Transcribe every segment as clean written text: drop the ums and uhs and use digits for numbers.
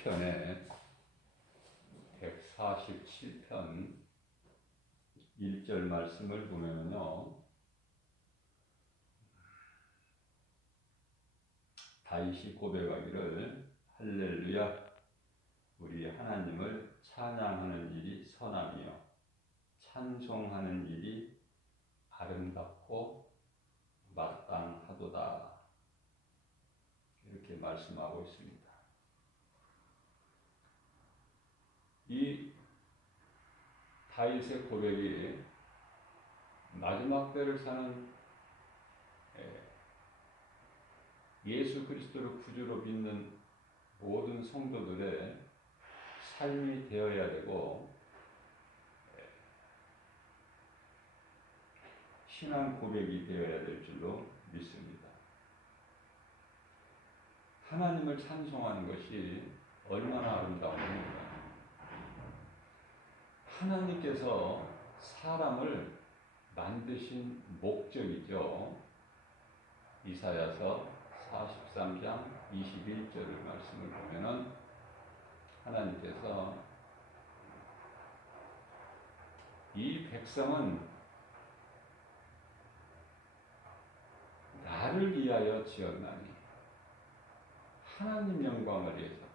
시편의 147편 1절 말씀을 보면요, 다윗이 고백하기를 할렐루야, 우리 하나님을 찬양하는 일이 선함이요 찬송하는 일이 아름답고 마땅하도다, 이렇게 말씀하고 있습니다. 이 다윗의 고백이 마지막 때를 사는 예수 그리스도를 구주로 믿는 모든 성도들의 삶이 되어야 되고, 신앙 고백이 되어야 될 줄로 믿습니다. 하나님을 찬송하는 것이 얼마나 아름다운 겁니까? 하나님께서 사람을 만드신 목적이죠. 이사야서 43장 21절 말씀을 보면은 하나님께서 이 백성은 나를 위하여 지었나니, 하나님 영광을 위해서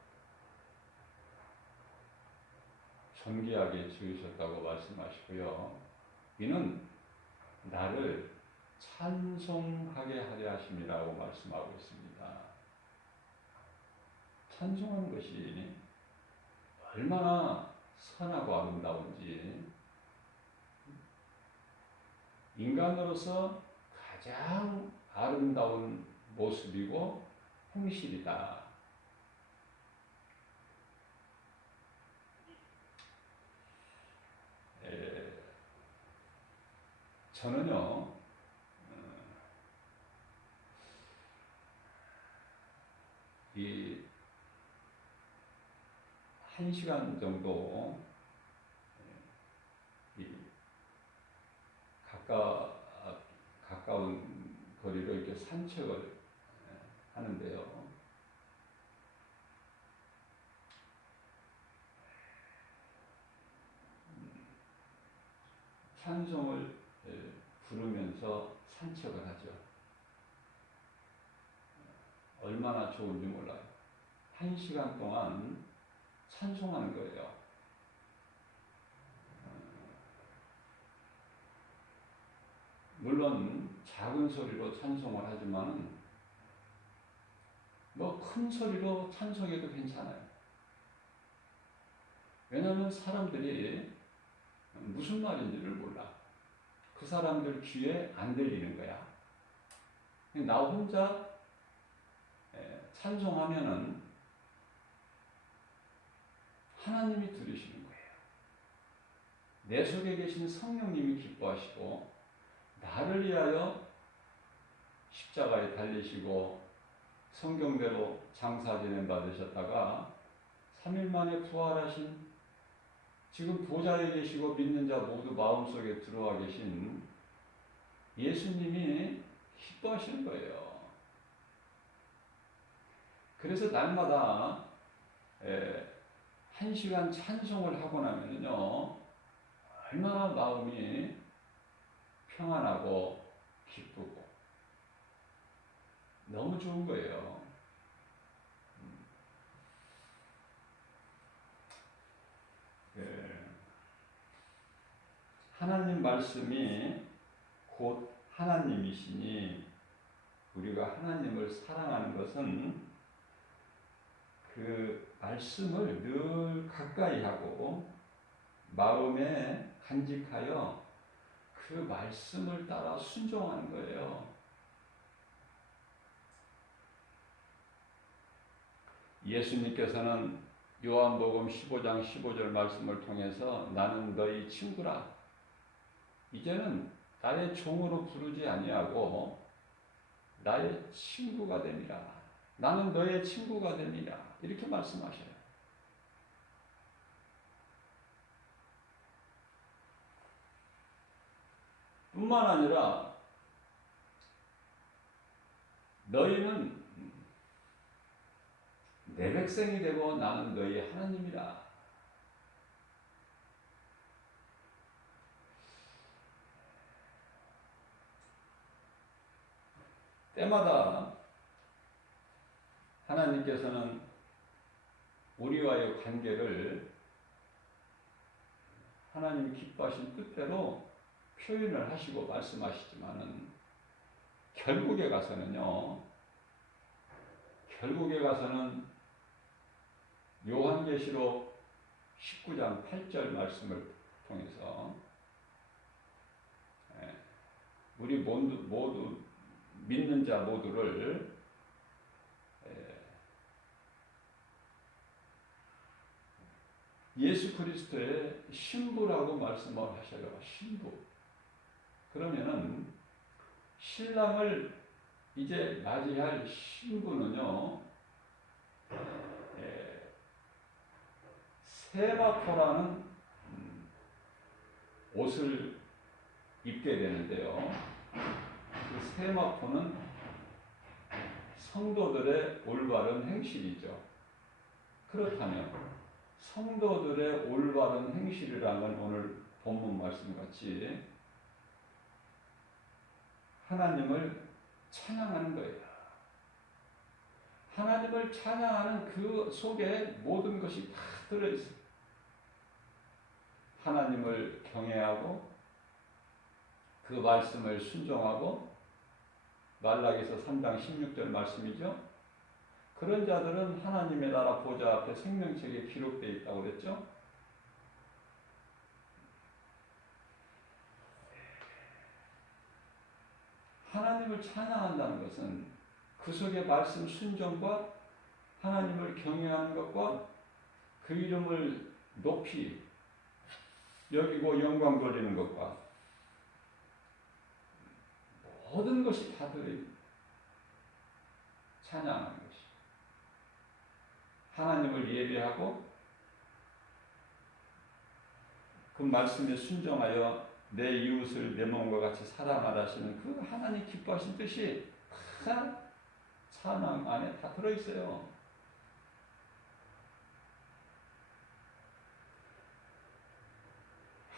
존귀하게 지으셨다고 말씀하시고요. 이는 나를 찬송하게 하려 하심이라고 말씀하고 있습니다. 찬송하는 것이 얼마나 선하고 아름다운지, 인간으로서 가장 아름다운 모습이고 행실이다. 저는요, 이 1시간 정도 가까운 거리로 이렇게 산책을 하는데요. 찬송을 부르면서 산책을 하죠. 얼마나 좋은지 몰라요. 1시간 동안 찬송하는 거예요. 물론 작은 소리로 찬송을 하지만 뭐 큰 소리로 찬송해도 괜찮아요. 왜냐하면 사람들이 무슨 말인지를 몰라. 그 사람들 귀에 안 들리는 거야. 나 혼자 찬송하면은 하나님이 들으시는 거예요. 내 속에 계신 성령님이 기뻐하시고, 나를 위하여 십자가에 달리시고 성경대로 장사 진행 받으셨다가 3일 만에 부활하신, 지금 보좌에 계시고 믿는 자 모두 마음속에 들어와 계신 예수님이 기뻐하시는 거예요. 그래서 날마다 1시간 찬송을 하고 나면요, 얼마나 마음이 평안하고 기쁘고 너무 좋은 거예요. 하나님 말씀이 곧 하나님이시니, 우리가 하나님을 사랑하는 것은 그 말씀을 늘 가까이 하고 마음에 간직하여 그 말씀을 따라 순종하는 거예요. 예수님께서는 요한복음 15장 15절 말씀을 통해서 나는 너희 친구라, 이제는 나의 종으로 부르지 아니하고 나의 친구가 됨이라, 나는 너의 친구가 됨이라, 이렇게 말씀하셔요. 뿐만 아니라 너희는 내 백성이 되고 나는 너희 하나님이라. 때마다 하나님께서는 우리와의 관계를 하나님 기뻐하신 뜻대로 표현을 하시고 말씀하시지만은 결국에 가서는 요한계시록 19장 8절 말씀을 통해서 우리 모두 믿는 자 모두를 예수 그리스도의 신부라고 말씀을 하셔요. 신부. 그러면은 신랑을 이제 맞이할 신부는요, 세마포라는 옷을 입게 되는데요. 그 세마포는 성도들의 올바른 행실이죠. 그렇다면 성도들의 올바른 행실이라는 오늘 본문 말씀같이 하나님을 찬양하는 거예요. 하나님을 찬양하는 그 속에 모든 것이 다 들어있어요. 하나님을 경외하고 그 말씀을 순종하고 말라기서 3장 16절 말씀이죠. 그런 자들은 하나님의 나라 보좌 앞에 생명책에 기록되어 있다고 그랬죠. 하나님을 찬양한다는 것은 그 속에 말씀 순종과 하나님을 경외하는 것과 그 이름을 높이 여기고 영광 돌리는 것과 모든 것이 다 들어있는 찬양하는 것이 하나님을 예배하고 그 말씀에 순종하여 내 이웃을 내 몸과 같이 사랑하라 하시는 그 하나님 기뻐하신 뜻이 다 찬양 안에 다 들어있어요.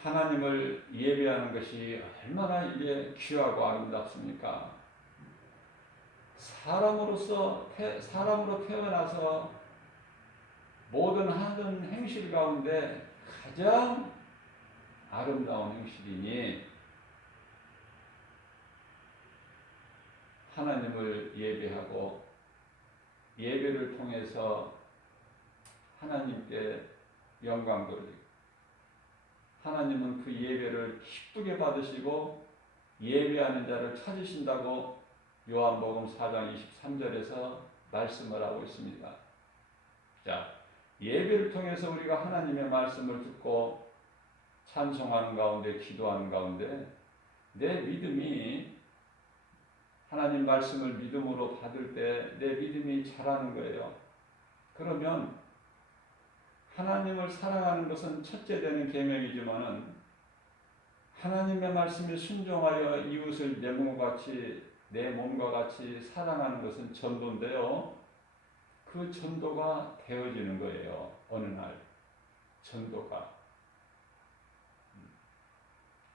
하나님을 예배하는 것이 얼마나 이게 귀하고 아름답습니까? 사람으로 태어나서 모든 하는 행실 가운데 가장 아름다운 행실이니 하나님을 예배하고 예배를 통해서 하나님께 영광 돌리고 하나님은 그 예배를 기쁘게 받으시고 예배하는 자를 찾으신다고 요한복음 4장 23절에서 말씀을 하고 있습니다. 자, 예배를 통해서 우리가 하나님의 말씀을 듣고 찬송하는 가운데 기도하는 가운데 내 믿음이 하나님 말씀을 믿음으로 받을 때 내 믿음이 자라는 거예요. 그러면 하나님을 사랑하는 것은 첫째 되는 계명이지만은 하나님의 말씀에 순종하여 이웃을 내 몸과 같이 사랑하는 것은 전도인데요. 그 전도가 되어지는 거예요. 어느 날 전도가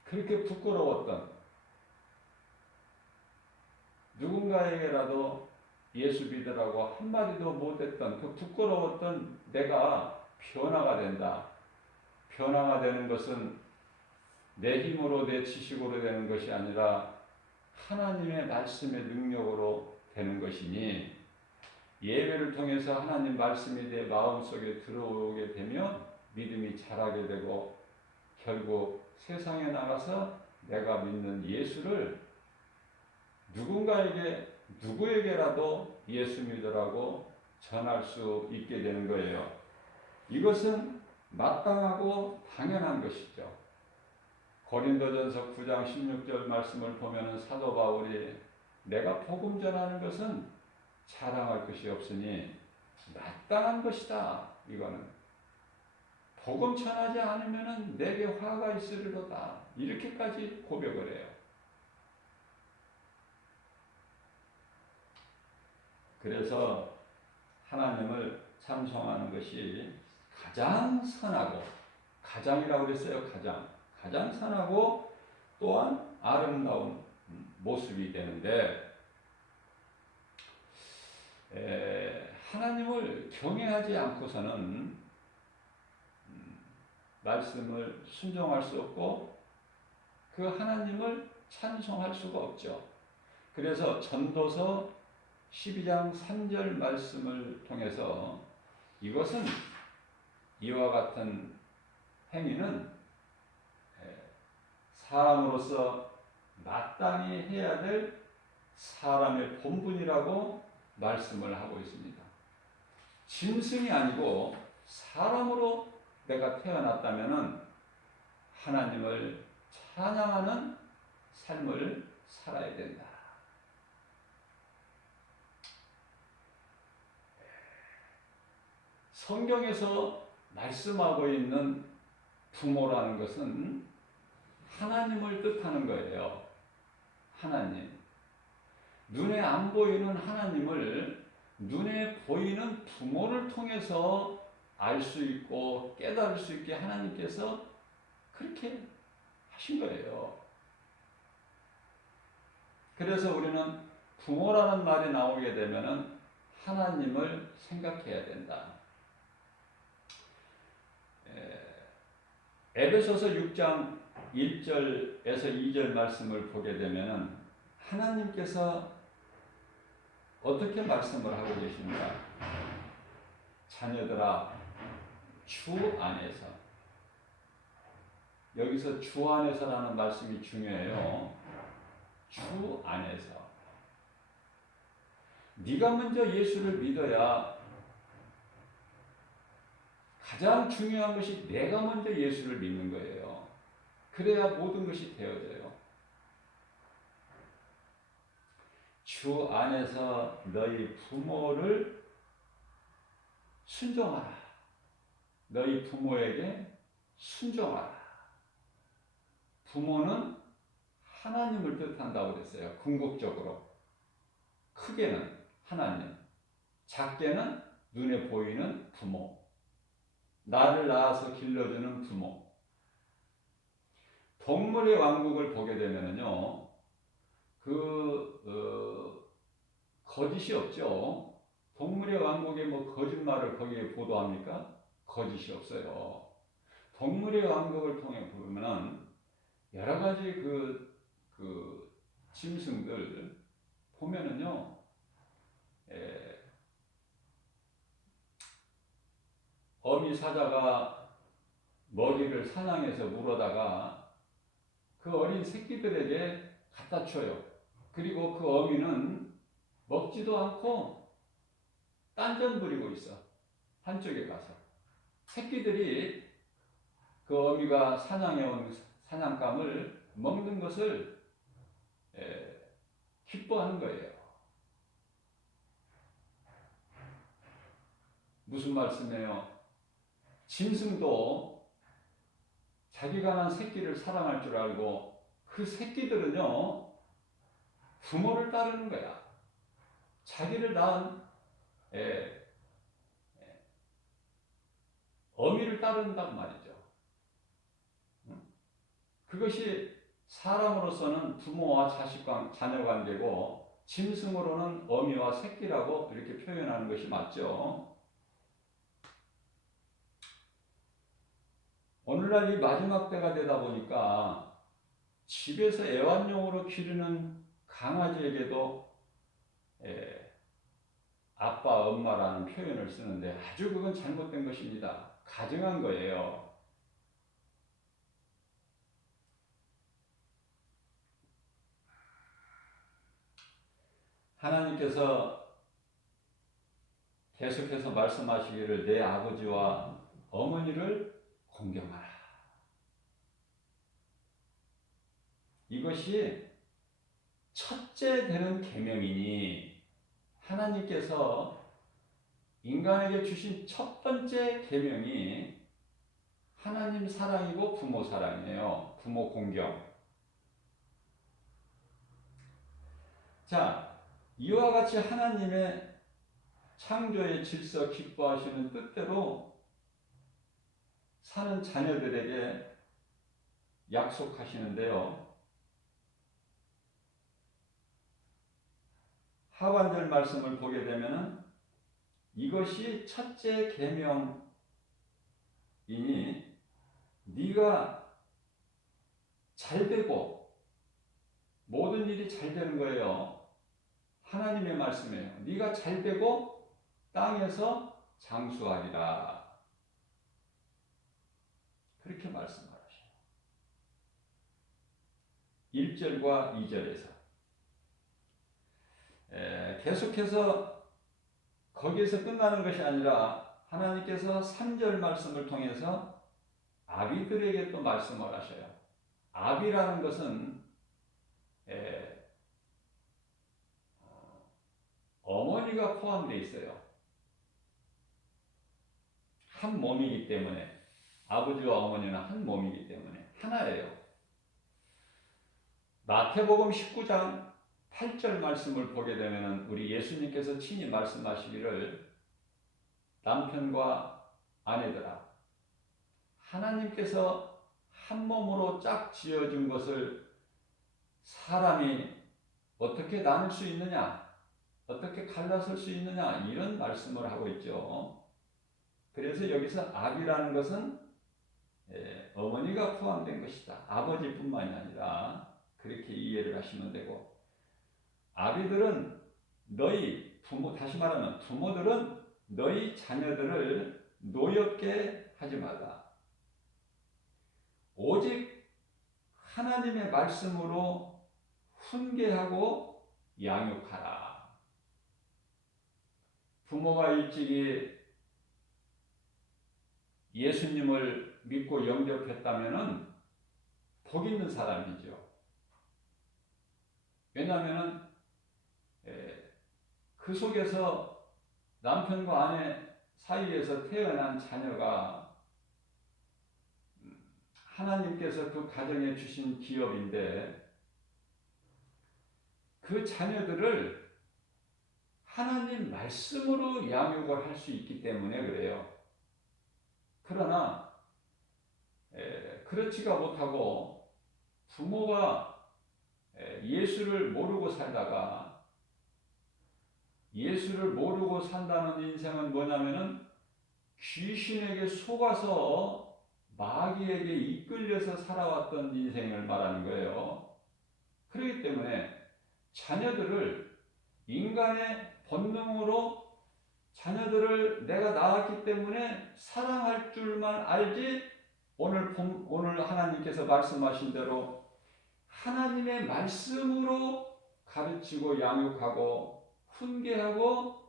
그렇게 부끄러웠던 누군가에게라도 예수 믿으라고 한마디도 못했던 그 부끄러웠던 내가 변화가 된다. 변화가 되는 것은 내 힘으로 내 지식으로 되는 것이 아니라 하나님의 말씀의 능력으로 되는 것이니 예배를 통해서 하나님 말씀이 내 마음속에 들어오게 되면 믿음이 자라게 되고 결국 세상에 나가서 내가 믿는 예수를 누구에게라도 예수 믿으라고 전할 수 있게 되는 거예요. 이것은 마땅하고 당연한 것이죠. 고린도전서 9장 16절 말씀을 보면 사도 바울이 내가 복음 전하는 것은 자랑할 것이 없으니 마땅한 것이다. 이거는 복음 전하지 않으면 내게 화가 있으리로다. 이렇게까지 고백을 해요. 그래서 하나님을 찬송하는 것이 가장 선하고, 가장이라고 그랬어요. 가장 선하고 또한 아름다운 모습이 되는데, 하나님을 경외하지 않고서는 말씀을 순종할 수 없고 그 하나님을 찬송할 수가 없죠. 그래서 전도서 12장 3절 말씀을 통해서 이것은 이와 같은 행위는 사람으로서 마땅히 해야 될 사람의 본분이라고 말씀을 하고 있습니다. 짐승이 아니고 사람으로 내가 태어났다면 하나님을 찬양하는 삶을 살아야 된다. 성경에서 말씀하고 있는 부모라는 것은 하나님을 뜻하는 거예요. 하나님. 눈에 안 보이는 하나님을 눈에 보이는 부모를 통해서 알 수 있고 깨달을 수 있게 하나님께서 그렇게 하신 거예요. 그래서 우리는 부모라는 말이 나오게 되면 하나님을 생각해야 된다. 에베소서 6장 1절에서 2절 말씀을 보게 되면 하나님께서 어떻게 말씀을 하고 계십니까? 자녀들아, 주 안에서. 여기서 주 안에서라는 말씀이 중요해요. 주 안에서. 네가 먼저 예수를 믿어야, 가장 중요한 것이 내가 먼저 예수를 믿는 거예요. 그래야 모든 것이 되어져요. 주 안에서 너희 부모를 순종하라. 너희 부모에게 순종하라. 부모는 하나님을 뜻한다고 그랬어요. 궁극적으로. 크게는 하나님, 작게는 눈에 보이는 부모, 나를 낳아서 길러주는 부모. 동물의 왕국을 보게 되면요, 거짓이 없죠. 동물의 왕국에 뭐 거짓말을 거기에 보도합니까? 거짓이 없어요. 동물의 왕국을 통해 보면은 여러 가지 짐승들 보면은요, 어미 사자가 먹이를 사냥해서 물어다가 그 어린 새끼들에게 갖다 줘요. 그리고 그 어미는 먹지도 않고 딴전 부리고 있어. 한쪽에 가서. 새끼들이 그 어미가 사냥해온 사냥감을 먹는 것을 기뻐하는 거예요. 무슨 말씀이에요? 짐승도 자기가 낳은 새끼를 사랑할 줄 알고 그 새끼들은요, 부모를 따르는 거야. 자기를 낳은 어미를 따른단 말이죠. 그것이 사람으로서는 부모와 자녀 관계고 짐승으로는 어미와 새끼라고 이렇게 표현하는 것이 맞죠. 오늘날 이 마지막 때가 되다 보니까 집에서 애완용으로 기르는 강아지에게도 아빠, 엄마라는 표현을 쓰는데 아주 그건 잘못된 것입니다. 가증한 거예요. 하나님께서 계속해서 말씀하시기를 내 아버지와 어머니를 공경하라. 이것이 첫째 되는 계명이니 하나님께서 인간에게 주신 첫 번째 계명이 하나님 사랑이고 부모 사랑이에요. 부모 공경. 자, 이와 같이 하나님의 창조의 질서 기뻐하시는 뜻대로 사는 자녀들에게 약속하시는데요. 하반절 말씀을 보게 되면은 이것이 첫째 계명이니 네가 잘되고 모든 일이 잘 되는 거예요. 하나님의 말씀이에요. 네가 잘되고 땅에서 장수하리라. 그렇게 말씀하셔요. 1절과 2절에서 계속해서 거기에서 끝나는 것이 아니라 하나님께서 3절 말씀을 통해서 아비들에게 또 말씀을 하셔요. 아비라는 것은 어머니가 포함되어 있어요. 한 몸이기 때문에 아버지와 어머니는 한 몸이기 때문에 하나예요. 마태복음 19장 8절 말씀을 보게 되면 우리 예수님께서 친히 말씀하시기를 남편과 아내들아 하나님께서 한 몸으로 짝 지어준 것을 사람이 어떻게 나눌 수 있느냐, 어떻게 갈라설 수 있느냐 이런 말씀을 하고 있죠. 그래서 여기서 아비라는 것은 어머니가 포함된 것이다. 아버지뿐만이 아니라 그렇게 이해를 하시면 되고 아비들은 너희 부모, 다시 말하면 부모들은 너희 자녀들을 노엽게 하지 말라. 오직 하나님의 말씀으로 훈계하고 양육하라. 부모가 일찍이 예수님을 믿고 영접했다면 복 있는 사람이죠. 왜냐하면 그 속에서 남편과 아내 사이에서 태어난 자녀가 하나님께서 그 가정에 주신 기업인데 그 자녀들을 하나님 말씀으로 양육을 할 수 있기 때문에 그래요. 그러나 그렇지가 못하고 부모가 예수를 모르고 살다가 예수를 모르고 산다는 인생은 뭐냐면은 귀신에게 속아서 마귀에게 이끌려서 살아왔던 인생을 말하는 거예요. 그렇기 때문에 자녀들을 인간의 본능으로 자녀들을 내가 낳았기 때문에 사랑할 줄만 알지 오늘 하나님께서 말씀하신 대로 하나님의 말씀으로 가르치고 양육하고 훈계하고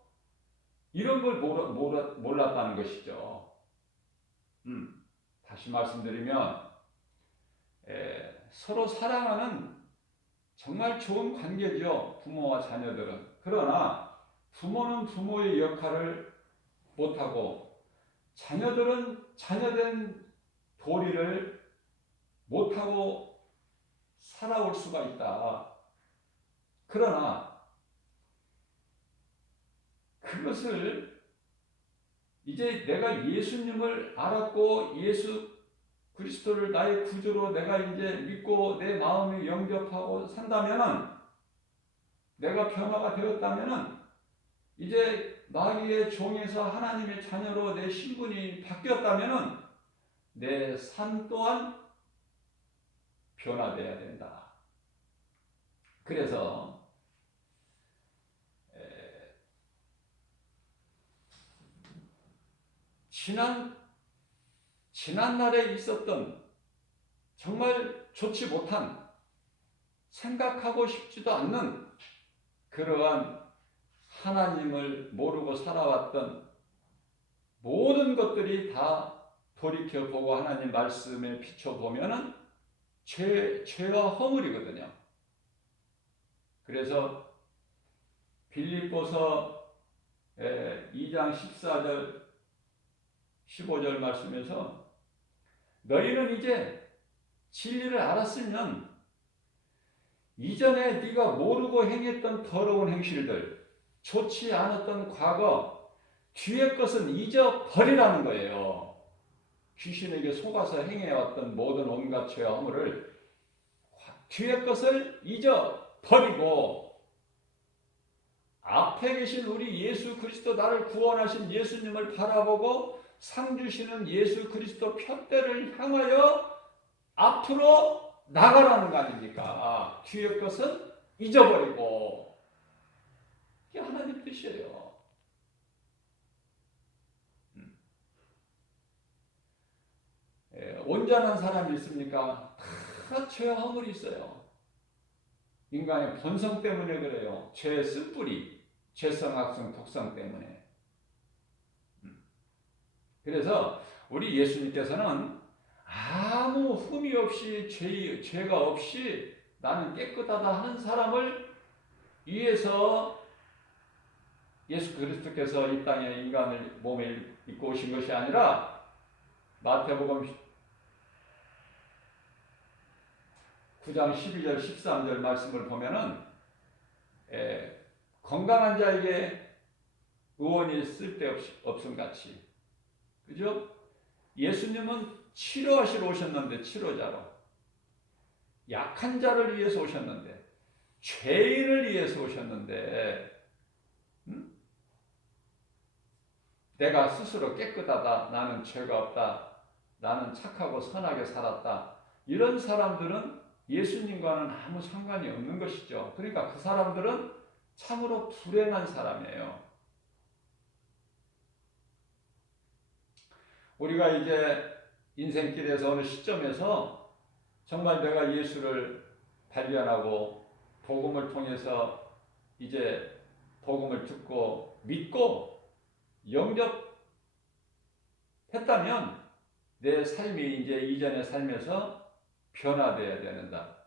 이런 걸 몰랐다는 것이죠. 다시 말씀드리면 서로 사랑하는 정말 좋은 관계죠. 부모와 자녀들은. 그러나 부모는 부모의 역할을 못하고 자녀들은 자녀된 도리를 못하고 살아올 수가 있다. 그러나 그것을 이제 내가 예수님을 알았고 예수 그리스도를 나의 구주로 내가 이제 믿고 내 마음에 영접하고 산다면은 내가 변화가 되었다면은 이제 마귀의 종에서 하나님의 자녀로 내 신분이 바뀌었다면은 내 삶 또한 변화되어야 된다. 그래서 지난날에 있었던 정말 좋지 못한 생각하고 싶지도 않는 그러한 하나님을 모르고 살아왔던 모든 것들이 다 돌이켜보고 하나님 말씀에 비춰보면은 죄와 허물이거든요. 그래서 빌립보서 2장 14절 15절 말씀에서 너희는 이제 진리를 알았으면 이전에 네가 모르고 행했던 더러운 행실들, 좋지 않았던 과거, 뒤의 것은 잊어버리라는 거예요. 귀신에게 속아서 행해왔던 모든 온갖 죄와 허물을 뒤의 것을 잊어버리고 앞에 계신 우리 예수 그리스도 나를 구원하신 예수님을 바라보고 상 주시는 예수 그리스도 편대를 향하여 앞으로 나가라는 거 아닙니까? 뒤의 것은 잊어버리고 이게 하나님 뜻이에요. 온전한 사람이 있습니까? 다 죄와 허물이 있어요. 인간의 본성 때문에 그래요. 죄의 쓴뿌리, 죄성, 악성, 독성 때문에. 그래서 우리 예수님께서는 아무 흠이 없이 죄가 없이 나는 깨끗하다 하는 사람을 위해서 예수 그리스도께서 이 땅에 인간을 몸에 입고 오신 것이 아니라 마태복음 9장 12절 13절 말씀을 보면은 건강한 자에게 의원이 쓸데없음 같이, 그죠? 예수님은 치료하시러 오셨는데, 치료자로 약한 자를 위해서 오셨는데, 죄인을 위해서 오셨는데, 내가 스스로 깨끗하다, 나는 죄가 없다, 나는 착하고 선하게 살았다, 이런 사람들은 예수님과는 아무 상관이 없는 것이죠. 그러니까 그 사람들은 참으로 불행한 사람이에요. 우리가 이제 인생길에서 어느 시점에서 정말 내가 예수를 발견하고 복음을 통해서 이제 복음을 듣고 믿고 영접했다면 내 삶이 이제 이전의 삶에서 변화되어야 된다.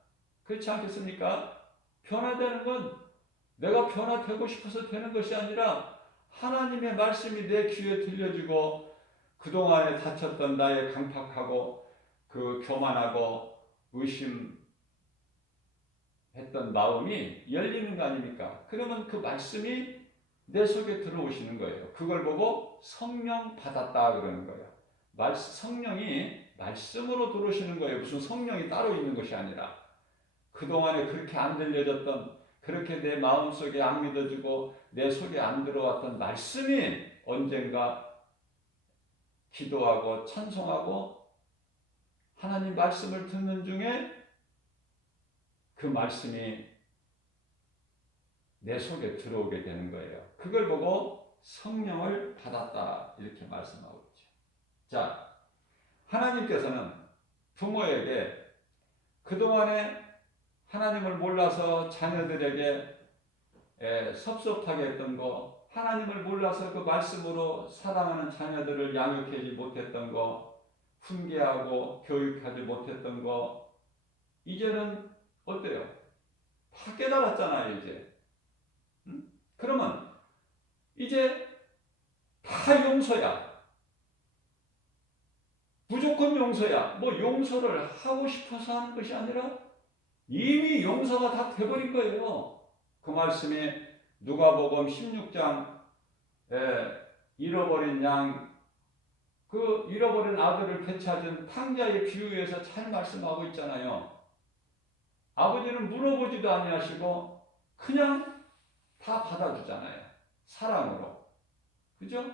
그렇지 않겠습니까? 변화되는 건 내가 변화되고 싶어서 되는 것이 아니라 하나님의 말씀이 내 귀에 들려지고 그동안에 다쳤던 나의 강팍하고 그 교만하고 의심했던 마음이 열리는 거 아닙니까? 그러면 그 말씀이 내 속에 들어오시는 거예요. 그걸 보고 성령 받았다 그러는 거예요. 성령이 말씀으로 들어오시는 거예요. 무슨 성령이 따로 있는 것이 아니라 그동안에 그렇게 안 들려졌던, 그렇게 내 마음속에 안 믿어지고 내 속에 안 들어왔던 말씀이 언젠가 기도하고 찬송하고 하나님 말씀을 듣는 중에 그 말씀이 내 속에 들어오게 되는 거예요. 그걸 보고 성령을 받았다 이렇게 말씀하고 있죠. 자, 하나님께서는 부모에게 그동안에 하나님을 몰라서 자녀들에게 섭섭하게 했던 거, 하나님을 몰라서 그 말씀으로 사랑하는 자녀들을 양육하지 못했던 거, 훈계하고 교육하지 못했던 거, 이제는 어때요? 다 깨달았잖아요, 이제. 그러면 이제 다 용서야. 무조건 용서야. 뭐 용서를 하고 싶어서 하는 것이 아니라 이미 용서가 다 돼버린 거예요. 그 말씀에 누가복음 16장 잃어버린 양, 그 잃어버린 아들을 되찾은 탕자의 비유에서 잘 말씀하고 있잖아요. 아버지는 물어보지도 아니하시고 그냥 다 받아주잖아요. 사랑으로. 그죠?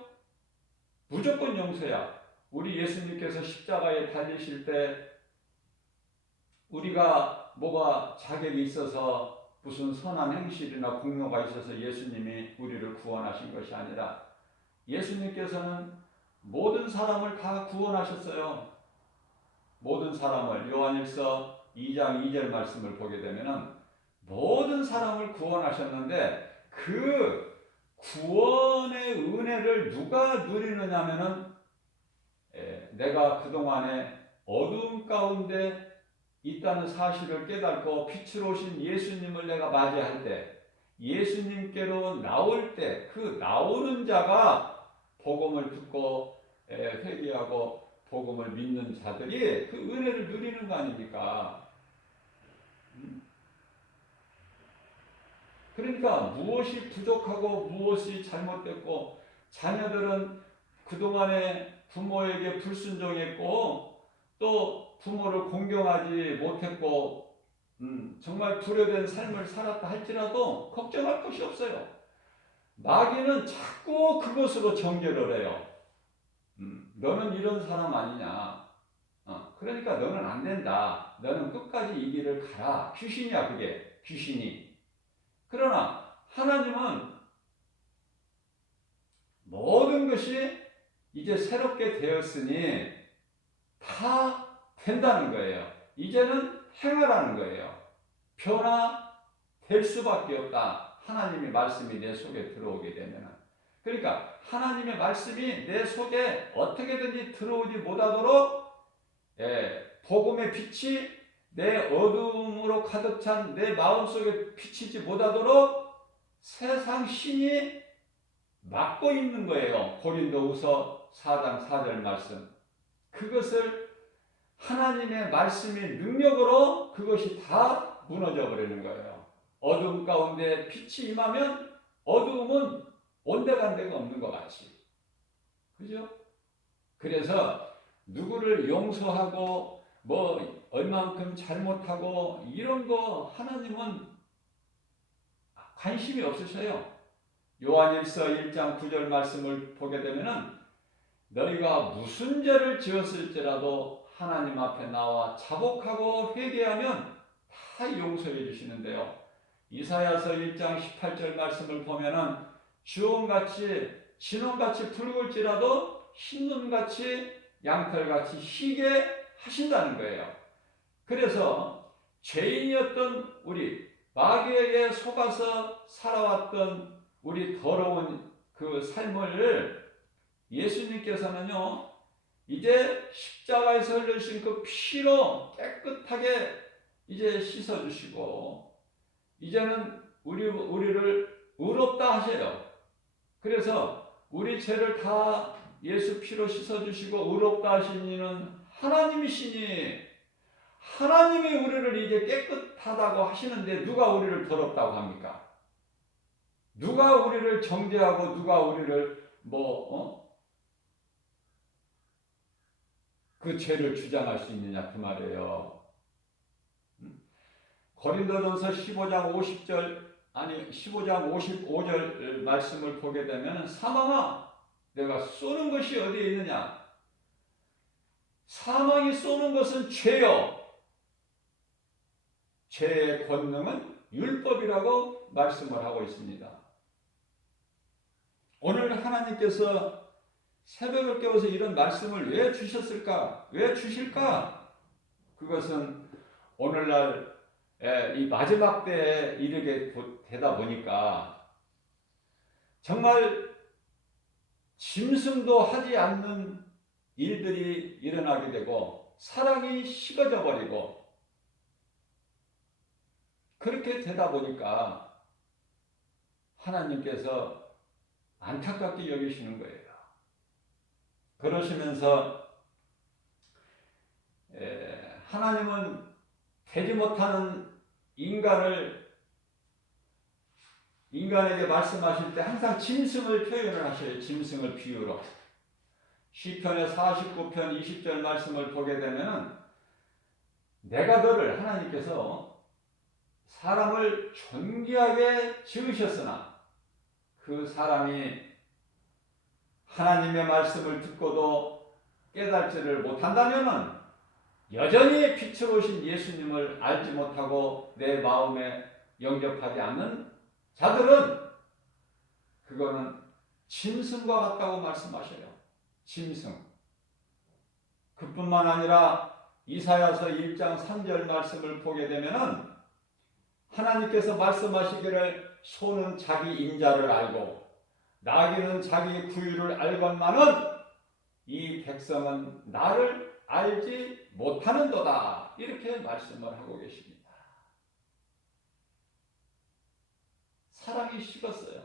무조건 용서야. 우리 예수님께서 십자가에 달리실 때 우리가 뭐가 자격이 있어서 무슨 선한 행실이나 공로가 있어서 예수님이 우리를 구원하신 것이 아니라 예수님께서는 모든 사람을 다 구원하셨어요. 모든 사람을, 요한일서 2장 2절 말씀을 보게 되면은 모든 사람을 구원하셨는데 그 구원의 은혜를 누가 누리느냐면은 내가 그동안에 어두움 가운데 있다는 사실을 깨닫고 빛으로 오신 예수님을 내가 맞이할 때, 예수님께로 나올 때 그 나오는 자가 복음을 듣고 회개하고 복음을 믿는 자들이 그 은혜를 누리는 거 아닙니까? 그러니까 무엇이 부족하고 무엇이 잘못됐고 자녀들은 그동안에 부모에게 불순종했고 또 부모를 공경하지 못했고 정말 불효된 삶을 살았다 할지라도 걱정할 것이 없어요. 마귀는 자꾸 그것으로 정죄를 해요. 너는 이런 사람 아니냐. 그러니까 너는 안 된다. 너는 끝까지 이 길을 가라. 귀신이야, 그게. 귀신이. 그러나 하나님은 모든 것이 이제 새롭게 되었으니 다 된다는 거예요. 이제는 행하라는 거예요. 변화될 수밖에 없다. 하나님의 말씀이 내 속에 들어오게 되면. 그러니까 하나님의 말씀이 내 속에 어떻게든지 들어오지 못하도록 복음의 빛이 내 어둠으로 가득 찬 내 마음속에 비치지 못하도록 세상 신이 막고 있는 거예요. 고린도후서 4장 4절 말씀. 그것을 하나님의 말씀의 능력으로 그것이 다 무너져 버리는 거예요. 어둠 가운데 빛이 임하면 어두움은 온데간데가 없는 것 같이. 그죠? 그래서 누구를 용서하고 뭐 얼만큼 잘못하고 이런 거 하나님은 관심이 없으셔요. 요한일서 1장 9절 말씀을 보게 되면은 너희가 무슨 죄를 지었을지라도 하나님 앞에 나와 자복하고 회개하면 다 용서해 주시는데요. 이사야서 1장 18절 말씀을 보면은 주홍같이 진홍같이 붉을지라도 흰눈같이 양털같이 희게 하신다는 거예요. 그래서 죄인이었던 우리, 마귀에게 속아서 살아왔던 우리 더러운 그 삶을 예수님께서는요, 이제 십자가에서 흘리신 그 피로 깨끗하게 이제 씻어주시고, 이제는 우리를 의롭다 하셔요. 그래서 우리 죄를 다 예수 피로 씻어주시고 의롭다 하신 이는 하나님이시니, 하나님이 우리를 이제 깨끗하다고 하시는데 누가 우리를 더럽다고 합니까? 누가 우리를 정죄하고 누가 우리를 그 죄를 주장할 수 있느냐 그 말이에요. 고린도전서 15장 55절 말씀을 보게 되면 사망아 내가 쏘는 것이 어디에 있느냐? 사망이 쏘는 것은 죄요. 죄의 권능은 율법이라고 말씀을 하고 있습니다. 오늘 하나님께서 새벽을 깨워서 이런 말씀을 왜 주셨을까? 왜 주실까? 그것은 오늘날 이 마지막 때에 이르게 되다 보니까 정말 짐승도 하지 않는 일들이 일어나게 되고 사랑이 식어져 버리고 그렇게 되다 보니까 하나님께서 안타깝게 여기시는 거예요. 그러시면서 하나님은 되지 못하는 인간에게 말씀하실 때 항상 짐승을 표현을 하셔요. 짐승을 비유로. 시편의 49편 20절 말씀을 보게 되면 내가 너를 하나님께서 사람을 존귀하게 지으셨으나 그 사람이 하나님의 말씀을 듣고도 깨달지를 못한다면 여전히 빛으로 오신 예수님을 알지 못하고 내 마음에 영접하지 않는 자들은 그거는 짐승과 같다고 말씀하셔요. 짐승. 그뿐만 아니라 이사야서 1장 3절 말씀을 보게 되면은 하나님께서 말씀하시기를 소는 자기 인자를 알고 나귀는 자기 구유를 알건만은 이 백성은 나를 알지 못하는도다. 이렇게 말씀을 하고 계십니다. 사랑이 식었어요.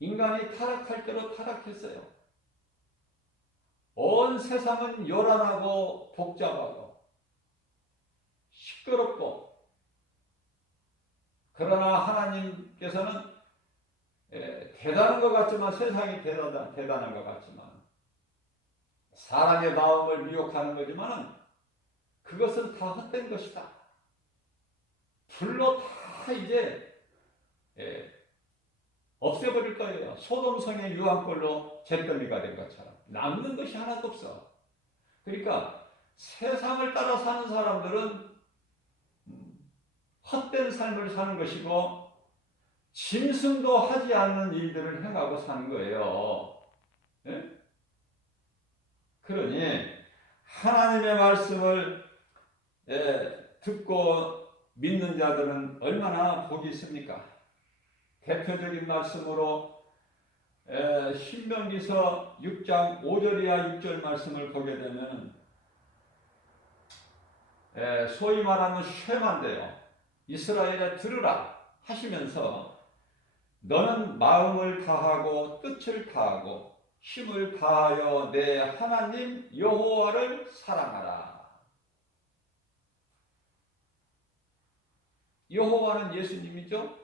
인간이 타락할 대로 타락했어요. 온 세상은 요란하고 복잡하고 시끄럽고 그러나 하나님께서는 대단한 것 같지만, 세상이 대단한 것 같지만, 사람의 마음을 미혹하는 거지만 그것은 다 헛된 것이다. 불로 다 이제 없애버릴 거예요. 소돔성의 유황불로 잿더미가 된 것처럼 남는 것이 하나도 없어. 그러니까 세상을 따라 사는 사람들은 헛된 삶을 사는 것이고 짐승도 하지 않는 일들을 행하고 사는 거예요. 예? 그러니 하나님의 말씀을 듣고 믿는 자들은 얼마나 복이 있습니까? 대표적인 말씀으로 신명기서 6장 5절이야 6절 말씀을 보게 되면 소위 말하는 쉐만데요. 이스라엘에 들으라 하시면서 너는 마음을 다하고 뜻을 다하고 힘을 다하여 내 하나님 여호와를 사랑하라. 여호와는 예수님이죠.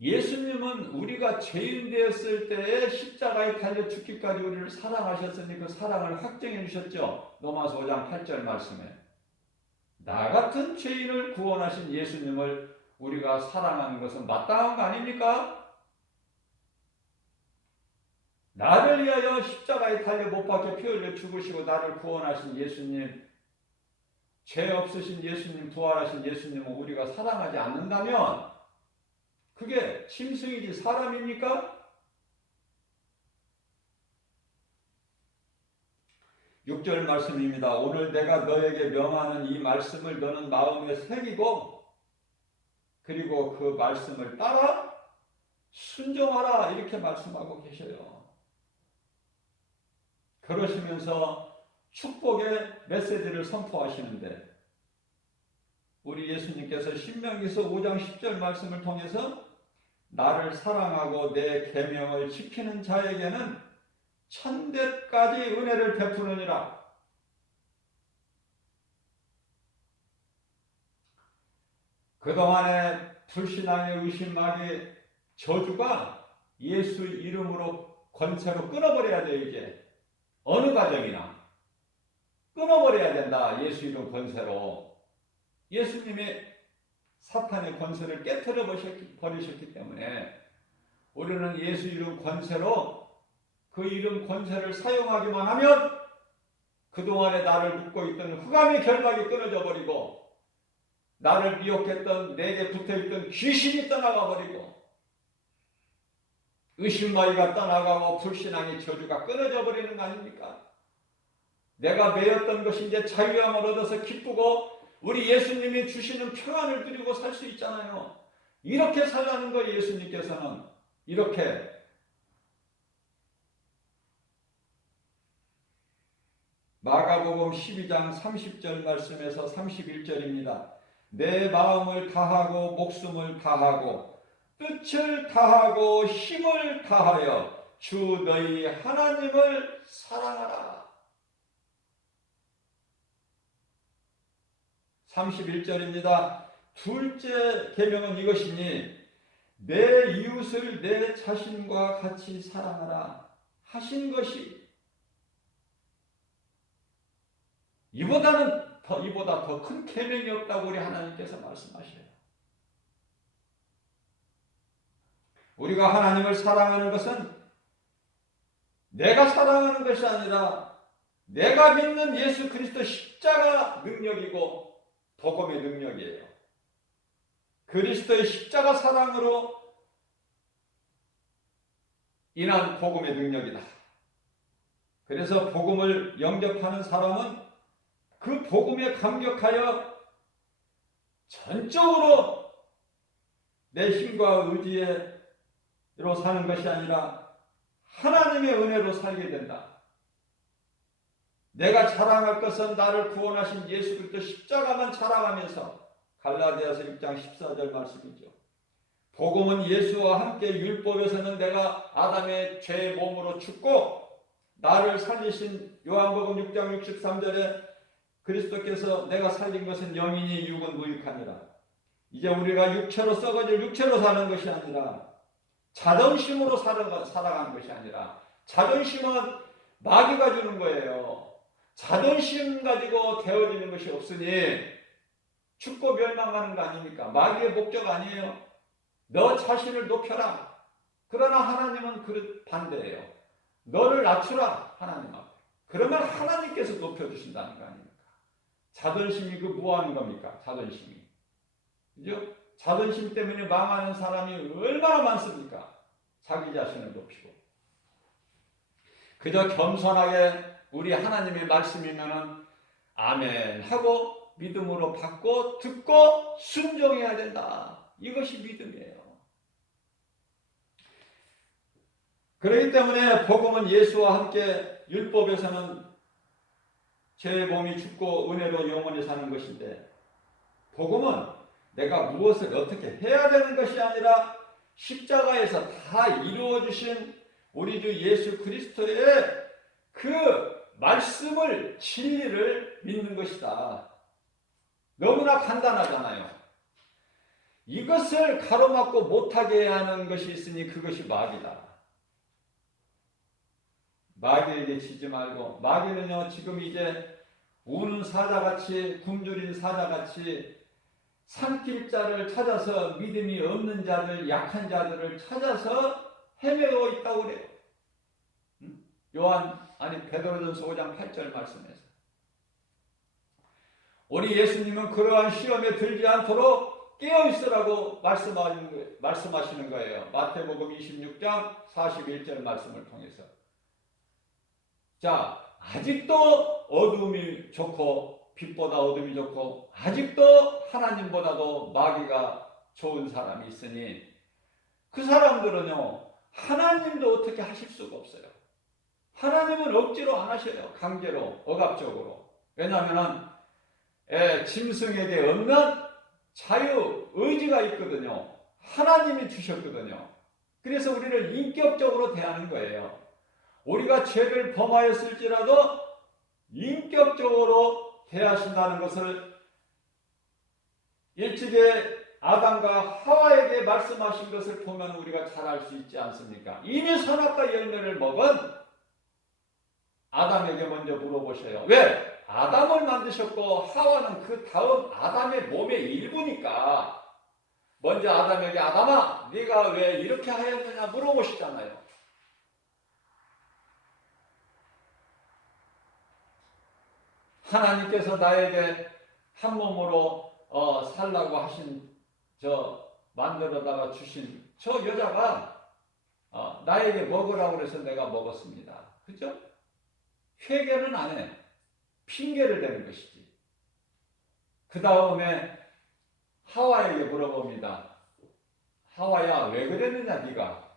예수님은 우리가 죄인 되었을 때에 십자가에 달려 죽기까지 우리를 사랑하셨으니 그 사랑을 확정해 주셨죠. 로마서 5장 8절 말씀에 나 같은 죄인을 구원하신 예수님을 우리가 사랑하는 것은 마땅한 거 아닙니까? 나를 위하여 십자가에 달려 못 박혀 피 흘려 죽으시고 나를 구원하신 예수님, 죄 없으신 예수님, 부활하신 예수님을 우리가 사랑하지 않는다면 그게 짐승이지 사람입니까? 6절 말씀입니다. 오늘 내가 너에게 명하는 이 말씀을 너는 마음에 새기고 그리고 그 말씀을 따라 순종하라 이렇게 말씀하고 계셔요. 그러시면서 축복의 메시지를 선포하시는데 우리 예수님께서 신명기서 5장 10절 말씀을 통해서 나를 사랑하고 내 계명을 지키는 자에게는 천대까지 은혜를 베푸느니라. 그동안의 불신앙의 의심마귀의 저주가 예수 이름으로 권세로 끊어버려야 돼요. 이제 어느 가정이나 끊어버려야 된다. 예수 이름 권세로. 예수님이 사탄의 권세를 깨트려 버리셨기 때문에 우리는 예수 이름 권세로 그 이름 권세를 사용하기만 하면 그동안에 나를 묶고 있던 흑암의 결박이 끊어져 버리고 나를 미혹했던 내게 붙어있던 귀신이 떠나가 버리고 의심마귀가 떠나가고 불신앙의 저주가 끊어져 버리는 거 아닙니까? 내가 매였던 것이 이제 자유함을 얻어서 기쁘고 우리 예수님이 주시는 평안을 누리고 살 수 있잖아요. 이렇게 살라는 거 예수님께서는 이렇게 마가복음 12장 30절 말씀에서 31절입니다. 내 마음을 다하고 목숨을 다하고 뜻을 다하고 힘을 다하여 주 너희 하나님을 사랑하라. 31절입니다. 둘째 계명은 이것이니 내 이웃을 내 자신과 같이 사랑하라 하신 것이 이보다 더 큰 계명이 없다고 우리 하나님께서 말씀하셔요. 우리가 하나님을 사랑하는 것은 내가 사랑하는 것이 아니라 내가 믿는 예수 그리스도 십자가 능력이고 복음의 능력이에요. 그리스도의 십자가 사랑으로 인한 복음의 능력이다. 그래서 복음을 영접하는 사람은 그 복음에 감격하여 전적으로 내 힘과 의지로 사는 것이 아니라 하나님의 은혜로 살게 된다. 내가 자랑할 것은 나를 구원하신 예수 그리스도 십자가만 자랑하면서 갈라디아서 6장 14절 말씀이죠. 복음은 예수와 함께 율법에서는 내가 아담의 죄의 몸으로 죽고 나를 살리신 요한복음 6장 63절에 그리스도께서 내가 살린 것은 영이니 육은 무익하니라. 이제 우리가 육체로 썩어질 육체로 사는 것이 아니라 자존심으로 살아가는 것이 아니라, 자존심은 마귀가 주는 거예요. 자존심 가지고 되어지는 것이 없으니 죽고 멸망하는 거 아닙니까? 마귀의 목적 아니에요. 너 자신을 높여라. 그러나 하나님은 그 반대예요. 너를 낮추라, 하나님 앞에. 그러면 하나님께서 높여주신다는 거 아닙니까? 자존심이 뭐 하는 겁니까? 자존심이. 그죠? 자존심 때문에 망하는 사람이 얼마나 많습니까? 자기 자신을 높이고. 그저 겸손하게 우리 하나님의 말씀이면은 아멘 하고 믿음으로 받고 듣고 순종해야 된다. 이것이 믿음이에요. 그렇기 때문에 복음은 예수와 함께, 율법에서는 죄의 몸이 죽고 은혜로 영원히 사는 것인데, 복음은 내가 무엇을 어떻게 해야 되는 것이 아니라 십자가에서 다 이루어주신 우리 주 예수 그리스도의 그 말씀을, 진리를 믿는 것이다. 너무나 간단하잖아요. 이것을 가로막고 못하게 하는 것이 있으니 그것이 마귀다. 마귀에게 지지 말고, 마귀는요 지금 이제 우는 사자같이, 굶주린 사자같이 삼킬 자를 찾아서, 믿음이 없는 자들, 약한 자들을 찾아서 헤매고 있다고 그래요. 베드로전서 5장 8절 말씀에서. 우리 예수님은 그러한 시험에 들지 않도록 깨어있으라고 말씀하시는 거예요. 마태복음 26장 41절 말씀을 통해서. 자, 아직도 어둠이 좋고, 빛보다 어둠이 좋고, 아직도 하나님보다도 마귀가 좋은 사람이 있으니 그 사람들은요 하나님도 어떻게 하실 수가 없어요. 하나님은 억지로 안 하셔요. 강제로, 억압적으로. 왜냐하면 짐승에게 없는 자유, 의지가 있거든요. 하나님이 주셨거든요. 그래서 우리를 인격적으로 대하는 거예요. 우리가 죄를 범하였을지라도 인격적으로 대하신다는 것을 일찍에 아담과 하와에게 말씀하신 것을 보면 우리가 잘 알 수 있지 않습니까? 이미 선악과 열매를 먹은 아담에게 먼저 물어보셔요. 왜? 아담을 만드셨고 하와는 그 다음 아담의 몸의 일부니까 먼저 아담에게, 아담아 네가 왜 이렇게 하였느냐 물어보시잖아요. 하나님께서 나에게 한 몸으로 살라고 하신, 만들어다가 주신 저 여자가 나에게 먹으라고 해서 내가 먹었습니다. 그죠? 회개는 안 해. 핑계를 대는 것이지. 그 다음에 하와에게 물어봅니다. 하와야, 왜 그랬느냐 네가?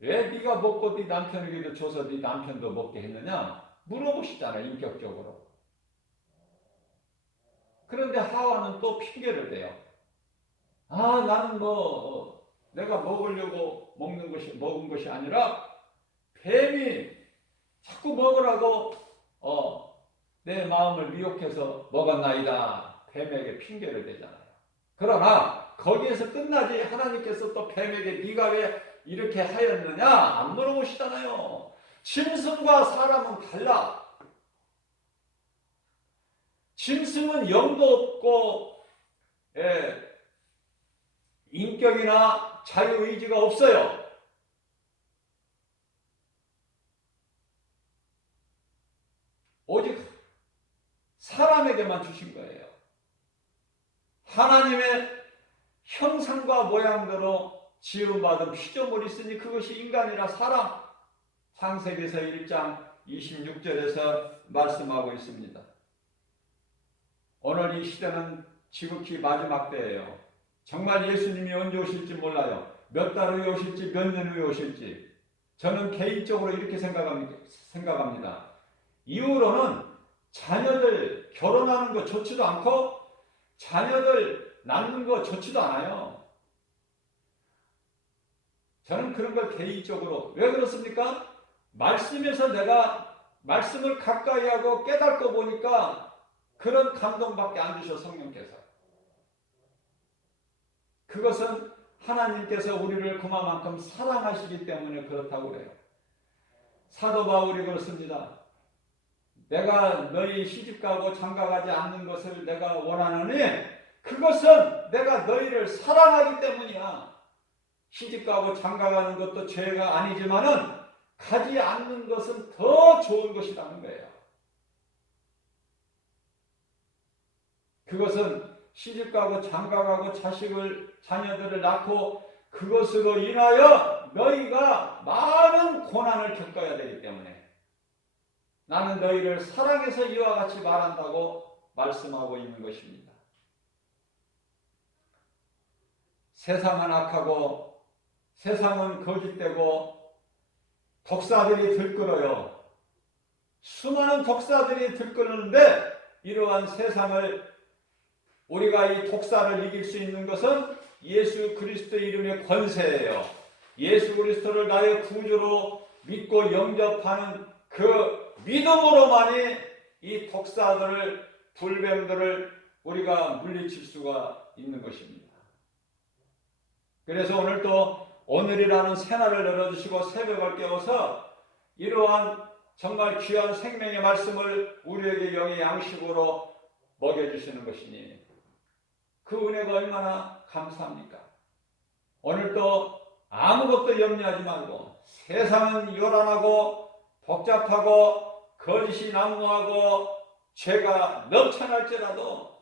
왜 네가 먹고 네 남편에게도 줘서 네 남편도 먹게 했느냐? 물어보시잖아요, 인격적으로. 그런데 하와는 또 핑계를 대요. 나는 내가 먹으려고 먹은 것이 아니라 뱀이 자꾸 먹으라고 내 마음을 미혹해서 먹었나이다. 뱀에게 핑계를 대잖아요. 그러나 거기에서 끝나지, 하나님께서 또 뱀에게 네가 왜 이렇게 하였느냐 안 물어보시잖아요. 짐승과 사람은 달라. 짐승은 영도 없고 인격이나 자유의지가 없어요. 오직 사람에게만 주신 거예요. 하나님의 형상과 모양대로 지음받은 피조물이 있으니 그것이 인간이라 사람. 창세기서 1장 26절에서 말씀하고 있습니다. 오늘 이 시대는 지극히 마지막 때예요. 정말 예수님이 언제 오실지 몰라요. 몇 달 후에 오실지, 몇 년 후에 오실지. 저는 개인적으로 이렇게 생각합니다. 이후로는 자녀들 결혼하는 거 좋지도 않고 자녀들 낳는 거 좋지도 않아요. 저는 그런 걸 개인적으로. 왜 그렇습니까? 말씀에서 내가 말씀을 가까이 하고 깨닫고 보니까 그런 감동밖에 안 주셔, 성령께서. 그것은 하나님께서 우리를 그만큼 사랑하시기 때문에 그렇다고 그래요. 사도 바울이 그렇습니다. 내가 너희 시집가고 장가가지 않는 것을 내가 원하노니 그것은 내가 너희를 사랑하기 때문이야. 시집가고 장가가는 것도 죄가 아니지만은 가지 않는 것은 더 좋은 것이라는 거예요. 그것은 시집가고 장가가고 자녀들을 낳고 그것으로 인하여 너희가 많은 고난을 겪어야 되기 때문에 나는 너희를 사랑해서 이와 같이 말한다고 말씀하고 있는 것입니다. 세상은 악하고 세상은 거짓되고 독사들이 들끓어요. 수많은 독사들이 들끓는데 이러한 세상을 우리가 이 독사를 이길 수 있는 것은 예수 그리스도의 이름의 권세예요. 예수 그리스도를 나의 구주로 믿고 영접하는 그 믿음으로만이 이 독사들을, 불뱀들을 우리가 물리칠 수가 있는 것입니다. 그래서 오늘도 오늘이라는 새날을 열어주시고 새벽을 깨워서 이러한 정말 귀한 생명의 말씀을 우리에게 영의 양식으로 먹여주시는 것이니 그 은혜가 얼마나 감사합니까? 오늘도 아무것도 염려하지 말고 세상은 요란하고 복잡하고 거짓이 난무하고 죄가 넘쳐날지라도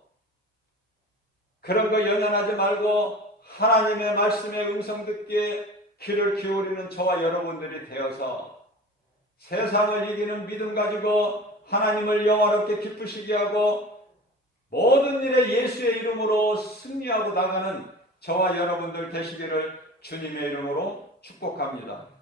그런 거 연연하지 말고 하나님의 말씀의 음성 듣기에 귀를 기울이는 저와 여러분들이 되어서 세상을 이기는 믿음 가지고 하나님을 영화롭게 기쁘시게 하고 모든 일에 예수의 이름으로 승리하고 나가는 저와 여러분들 되시기를 주님의 이름으로 축복합니다.